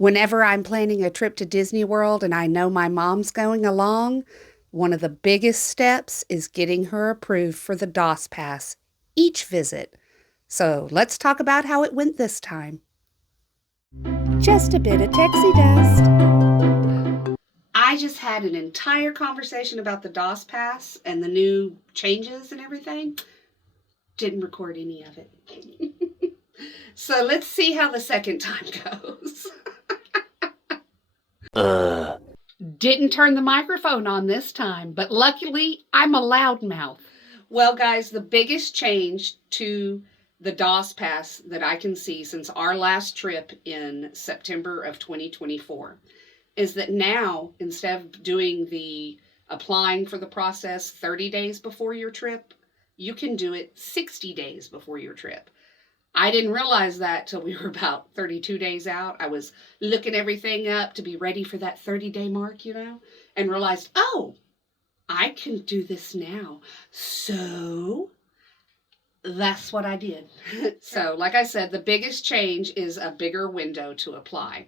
Whenever I'm planning a trip to Disney World and I know my mom's going along, one of the biggest steps is getting her approved for the DAspass each visit. So let's talk about how it went this time. Just a bit of texie dust. I just had an entire conversation about the DAspass and the new changes and everything. Didn't record any of it. So let's see how the second time goes. Didn't turn the microphone on this time, but luckily I'm a loudmouth. Well, guys, the biggest change to the DAspass that I can see since our last trip in September of 2024 is that now, instead of doing the applying for the process 30 days before your trip, you can do it 60 days before your trip. I didn't realize that till we were about 32 days out. I was looking everything up to be ready for that 30-day mark, and realized, oh, I can do this now. So that's what I did. So, like I said, the biggest change is a bigger window to apply.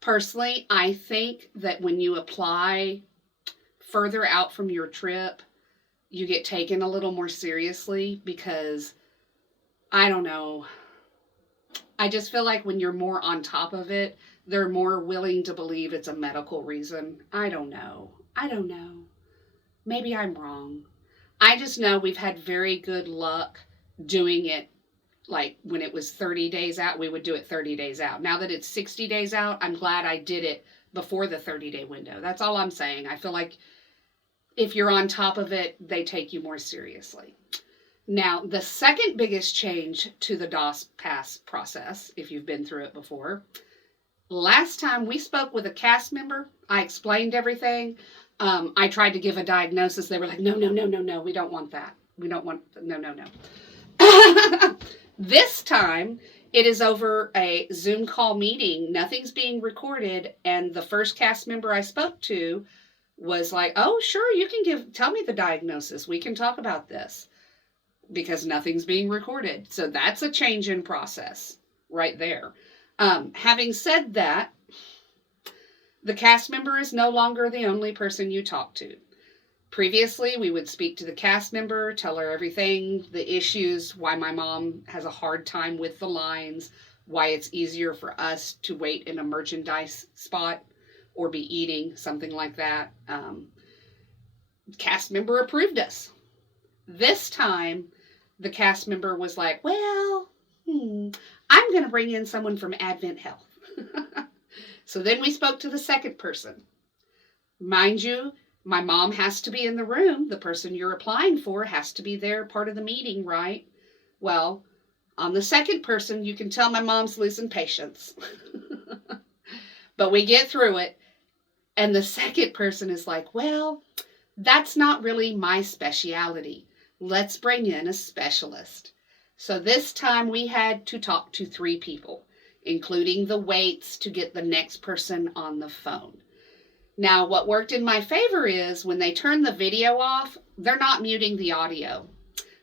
Personally, I think that when you apply further out from your trip, you get taken a little more seriously because I don't know. I just feel like when you're more on top of it, they're more willing to believe it's a medical reason. I don't know. Maybe I'm wrong. I just know we've had very good luck doing it. Like when it was 30 days out, we would do it 30 days out. Now that it's 60 days out, I'm glad I did it before the 30-day window. That's all I'm saying. I feel like if you're on top of it, they take you more seriously. Now, the second biggest change to the DAspass process, if you've been through it before, last time we spoke with a cast member, I explained everything. I tried to give a diagnosis. They were like, no, we don't want that. We don't want, no. This time, it is over a Zoom call meeting. Nothing's being recorded. And the first cast member I spoke to was like, oh, sure, you can tell me the diagnosis. We can talk about this. Because nothing's being recorded. So that's a change in process right there. Having said that, the cast member is no longer the only person you talk to. Previously, we would speak to the cast member, tell her everything, the issues, why my mom has a hard time with the lines, why it's easier for us to wait in a merchandise spot or be eating, something like that. Cast member approved us. This time, the cast member was like, well, I'm going to bring in someone from Advent Health. So then we spoke to the second person. Mind you, my mom has to be in the room. The person you're applying for has to be there, part of the meeting, right? Well, on the second person, you can tell my mom's losing patience. But we get through it. And the second person is like, well, that's not really my specialty. Let's bring in a specialist. So this time we had to talk to 3 people, including the waits to get the next person on the phone. Now, what worked in my favor is when they turn the video off, they're not muting the audio.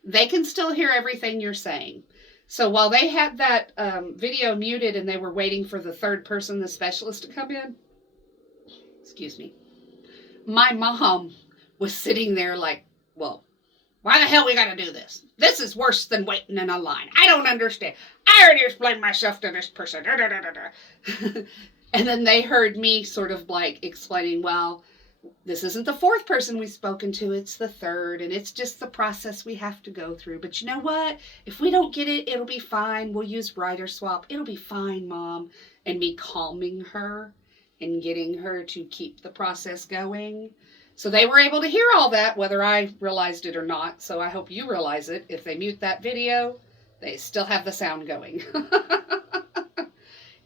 They can still hear everything you're saying. So while they had that video muted and they were waiting for the third person, the specialist, to come in, my mom was sitting there like, well, why the hell we gotta do this? This is worse than waiting in a line. I don't understand. I already explained myself to this person. Da, da, da, da, da. And then they heard me sort of like explaining, well, this isn't the 4th person we've spoken to. It's the 3rd. And it's just the process we have to go through. But you know what? If we don't get it, it'll be fine. We'll use writer swap. It'll be fine, Mom. And me calming her and getting her to keep the process going. So they were able to hear all that, whether I realized it or not. So I hope you realize it. If they mute that video, they still have the sound going.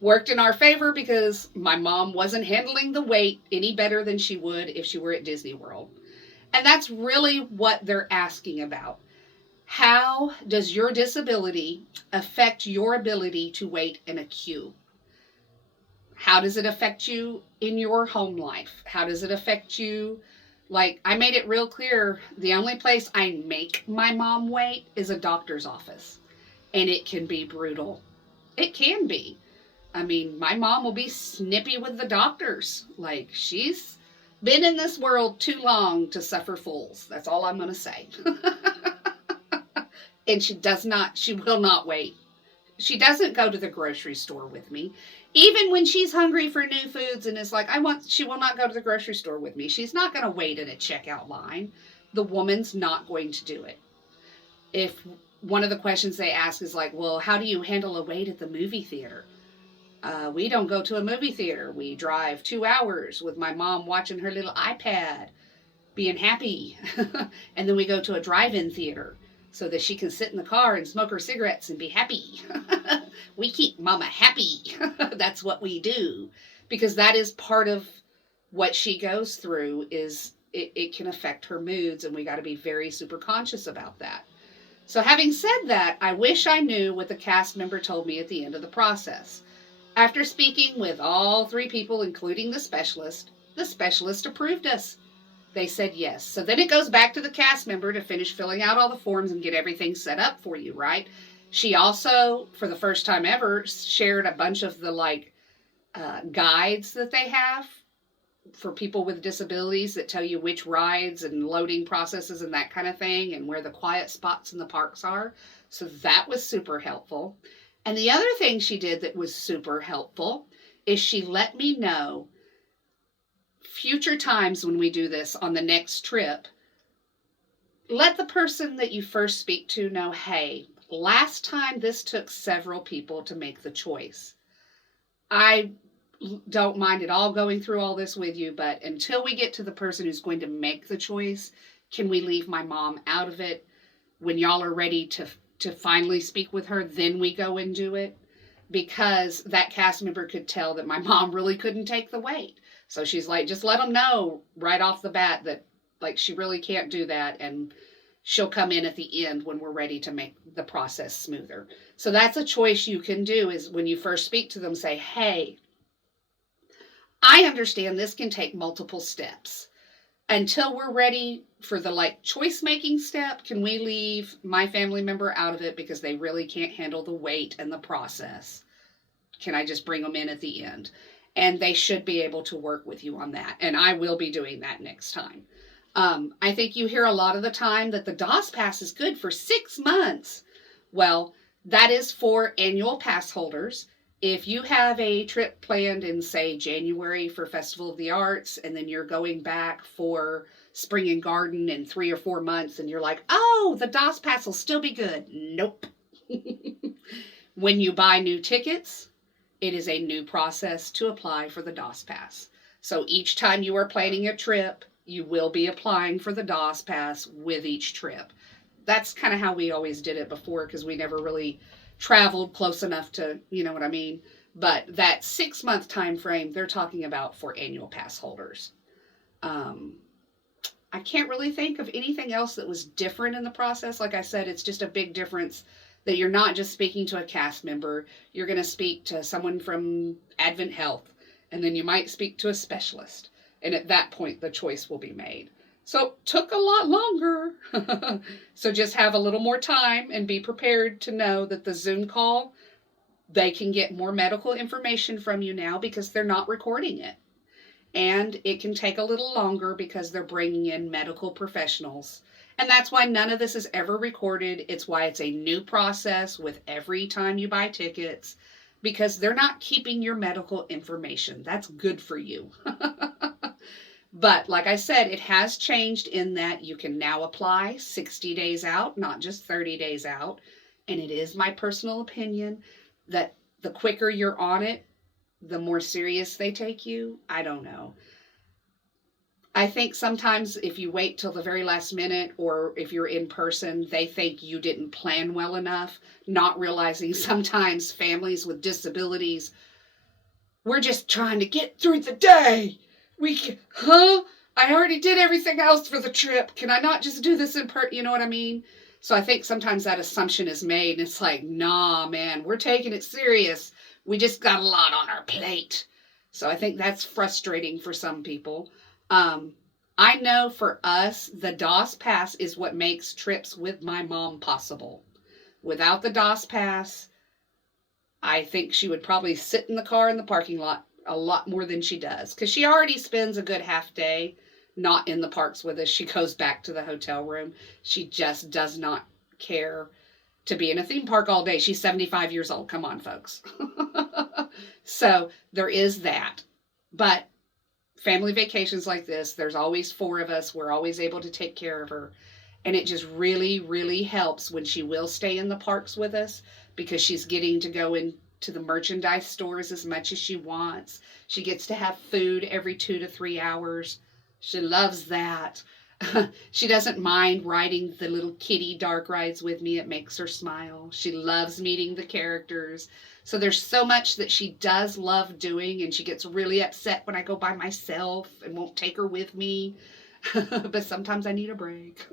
Worked in our favor because my mom wasn't handling the wait any better than she would if she were at Disney World. And that's really what they're asking about. How does your disability affect your ability to wait in a queue? How does it affect you in your home life? How does it affect you? Like, I made it real clear, the only place I make my mom wait is a doctor's office. And it can be brutal. It can be. I mean, my mom will be snippy with the doctors. Like, she's been in this world too long to suffer fools. That's all I'm going to say. And she will not wait. She doesn't go to the grocery store with me. Even when she's hungry for new foods and is like, she will not go to the grocery store with me. She's not going to wait at a checkout line. The woman's not going to do it. If one of the questions they ask is like, well, how do you handle a wait at the movie theater? We don't go to a movie theater. We drive 2 hours with my mom watching her little iPad, being happy. And then we go to a drive-in theater so that she can sit in the car and smoke her cigarettes and be happy. We keep mama happy. That's what we do. Because that is part of what she goes through, is it can affect her moods, and we got to be very super conscious about that. So having said that, I wish I knew what the cast member told me at the end of the process. After speaking with all 3 people, including the specialist approved us. They said yes. So then it goes back to the cast member to finish filling out all the forms and get everything set up for you, right? She also, for the first time ever, shared a bunch of the guides that they have for people with disabilities that tell you which rides and loading processes and that kind of thing, and where the quiet spots in the parks are. So that was super helpful. And the other thing she did that was super helpful is she let me know future times when we do this on the next trip. Let the person that you first speak to know, hey, last time this took several people to make the choice. I don't mind at all going through all this with you, but until we get to the person who's going to make the choice, can we leave my mom out of it? When y'all are ready to finally speak with her, then we go and do it. Because that cast member could tell that my mom really couldn't take the weight. So she's like, just let them know right off the bat that she really can't do that, and she'll come in at the end when we're ready to make the process smoother. So that's a choice you can do, is when you first speak to them, say, hey, I understand this can take multiple steps. Until we're ready for the choice making step, can we leave my family member out of it because they really can't handle the weight and the process? Can I just bring them in at the end? And they should be able to work with you on that. And I will be doing that next time. I think you hear a lot of the time that the DAspass is good for 6 months. Well, that is for annual pass holders. If you have a trip planned in, say, January for Festival of the Arts, and then you're going back for Spring and Garden in 3 or 4 months, and you're like, oh, the DAspass will still be good. Nope. When you buy new tickets, it is a new process to apply for the DAspass. So each time you are planning a trip, you will be applying for the DAspass with each trip. That's kind of how we always did it before, because we never really traveled close enough to, you know what I mean? But that 6-month time frame, they're talking about for annual pass holders. I can't really think of anything else that was different in the process. Like I said, it's just a big difference that you're not just speaking to a cast member. You're going to speak to someone from Advent Health, and then you might speak to a specialist. And at that point, the choice will be made. So took a lot longer. So just have a little more time and be prepared to know that the Zoom call, they can get more medical information from you now because they're not recording it. And it can take a little longer because they're bringing in medical professionals. And that's why none of this is ever recorded. It's why it's a new process with every time you buy tickets, because they're not keeping your medical information. That's good for you. But like I said, it has changed in that you can now apply 60 days out, not just 30 days out. And it is my personal opinion that the quicker you're on it, the more serious they take you. I don't know. I think sometimes if you wait till the very last minute, or if you're in person, they think you didn't plan well enough, not realizing sometimes families with disabilities, we're just trying to get through the day. I already did everything else for the trip. Can I not just do this in person? You know what I mean? So I think sometimes that assumption is made, and it's like, nah, man, we're taking it serious. We just got a lot on our plate. So I think that's frustrating for some people. I know for us, the DAspass is what makes trips with my mom possible. Without the DAspass, I think she would probably sit in the car in the parking lot a lot more than she does, because she already spends a good half day not in the parks with us. She goes back to the hotel room. She just does not care to be in a theme park all day. She's 75 years old. Come on, folks. So there is that. But family vacations like this, there's always 4 of us. We're always able to take care of her. And it just really, really helps when she will stay in the parks with us, because she's getting to go into the merchandise stores as much as she wants. She gets to have food every 2 to 3 hours. She loves that. She doesn't mind riding the little kitty dark rides with me. It makes her smile. She loves meeting the characters. So there's so much that she does love doing, and she gets really upset when I go by myself and won't take her with me. But sometimes I need a break.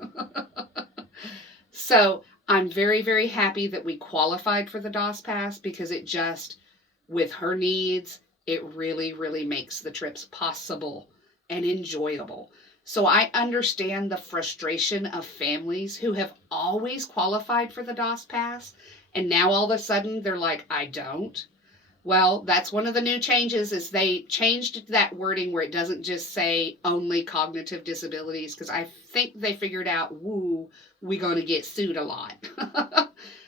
So I'm very, very happy that we qualified for the DAspass, because it just, with her needs, it really, really makes the trips possible and enjoyable. So I understand the frustration of families who have always qualified for the DAspass, and now all of a sudden they're like, I don't. Well, that's one of the new changes, is they changed that wording where it doesn't just say only cognitive disabilities, because I think they figured out, we're going to get sued a lot.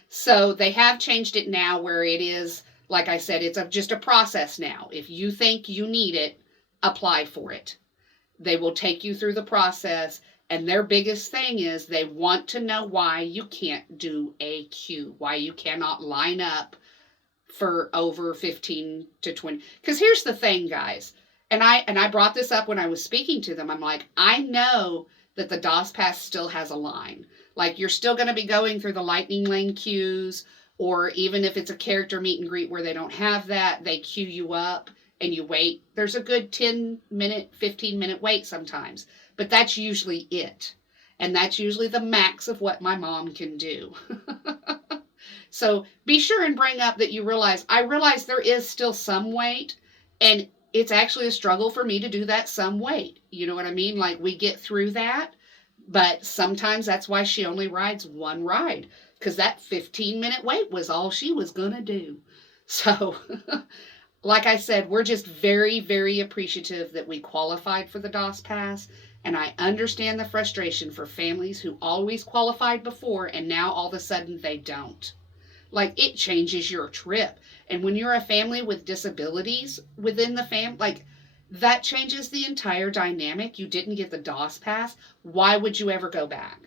So they have changed it now where it is, like I said, it's just a process now. If you think you need it, apply for it. They will take you through the process, and their biggest thing is they want to know why you can't do a queue, why you cannot line up for over 15 to 20. Because here's the thing, guys, and I brought this up when I was speaking to them. I'm like, I know that the DAspass still has a line. Like, you're still going to be going through the lightning lane queues, or even if it's a character meet and greet where they don't have that, they queue you up and you wait. There's a good 10-minute, 15-minute wait sometimes, but that's usually it. And that's usually the max of what my mom can do. So be sure and bring up that I realize there is still some wait, and it's actually a struggle for me to do that some wait. You know what I mean? Like, we get through that, but sometimes that's why she only rides one ride, because that 15-minute wait was all she was going to do. So, like I said, we're just very, very appreciative that we qualified for the DAspass, and I understand the frustration for families who always qualified before and now all of a sudden they don't. Like, it changes your trip. And when you're a family with disabilities within the family, like, that changes the entire dynamic. You didn't get the DAspass. Why would you ever go back?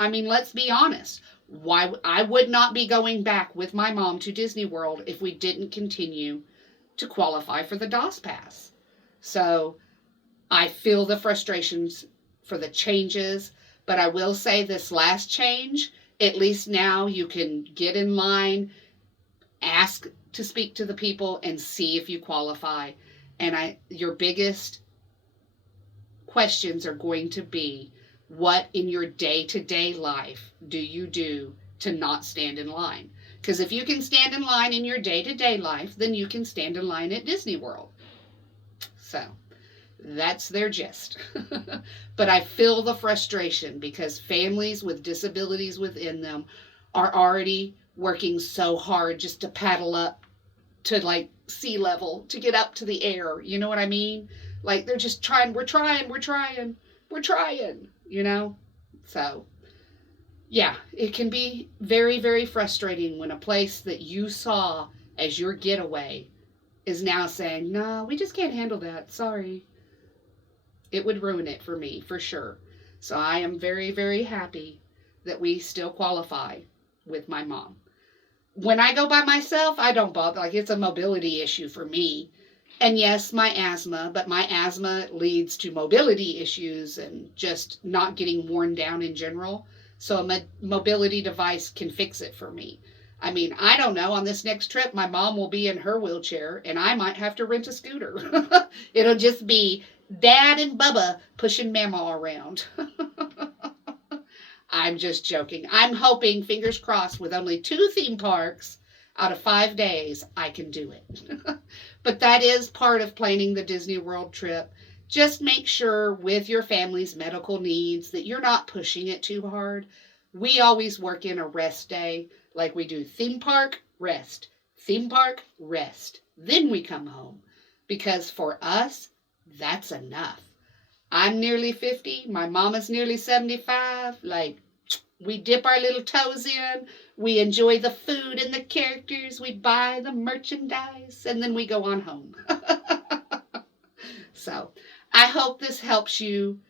I mean, let's be honest. I would not be going back with my mom to Disney World if we didn't continue to qualify for the DAspass. So I feel the frustrations for the changes, but I will say this last change, at least now you can get in line, ask to speak to the people, and see if you qualify. And your biggest questions are going to be, what in your day-to-day life do you do to not stand in line? Because if you can stand in line in your day-to-day life, then you can stand in line at Disney World. So that's their gist. But I feel the frustration, because families with disabilities within them are already working so hard just to paddle up to like sea level, to get up to the air. You know what I mean? Like, they're just trying, we're trying, you know? So yeah, it can be very, very frustrating when a place that you saw as your getaway is now saying, no, we just can't handle that. Sorry. It would ruin it for me, for sure. So I am very, very happy that we still qualify with my mom. When I go by myself, I don't bother. Like, it's a mobility issue for me. And yes, my asthma, but my asthma leads to mobility issues and just not getting worn down in general. So a mobility device can fix it for me. I mean, I don't know. On this next trip, my mom will be in her wheelchair, and I might have to rent a scooter. It'll just be Dad and Bubba pushing Mama around. I'm just joking. I'm hoping, fingers crossed, with only 2 theme parks out of 5 days, I can do it. But that is part of planning the Disney World trip. Just make sure with your family's medical needs that you're not pushing it too hard. We always work in a rest day, like we do theme park, rest, Theme park, rest. Then we come home. Because for us, that's enough. I'm nearly 50. My mama's nearly 75. Like, we dip our little toes in. We enjoy the food and the characters. We buy the merchandise. And then we go on home. So, I hope this helps you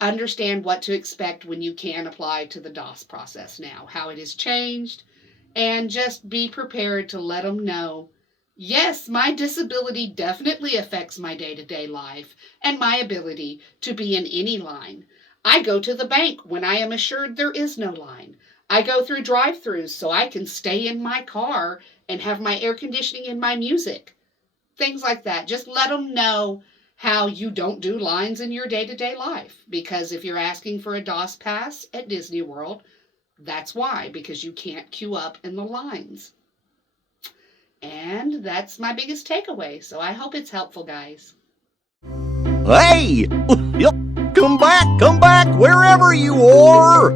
understand what to expect when you can apply to the DOS process now, how it has changed, and just be prepared to let them know, yes, my disability definitely affects my day-to-day life and my ability to be in any line. I go to the bank when I am assured there is no line. I go through drive-thrus so I can stay in my car and have my air conditioning and my music. Things like that. Just let them know how you don't do lines in your day-to-day life. Because if you're asking for a DAspass at Disney World, that's why, because you can't queue up in the lines. And that's my biggest takeaway. So I hope it's helpful, guys. Hey! Come back, wherever you are!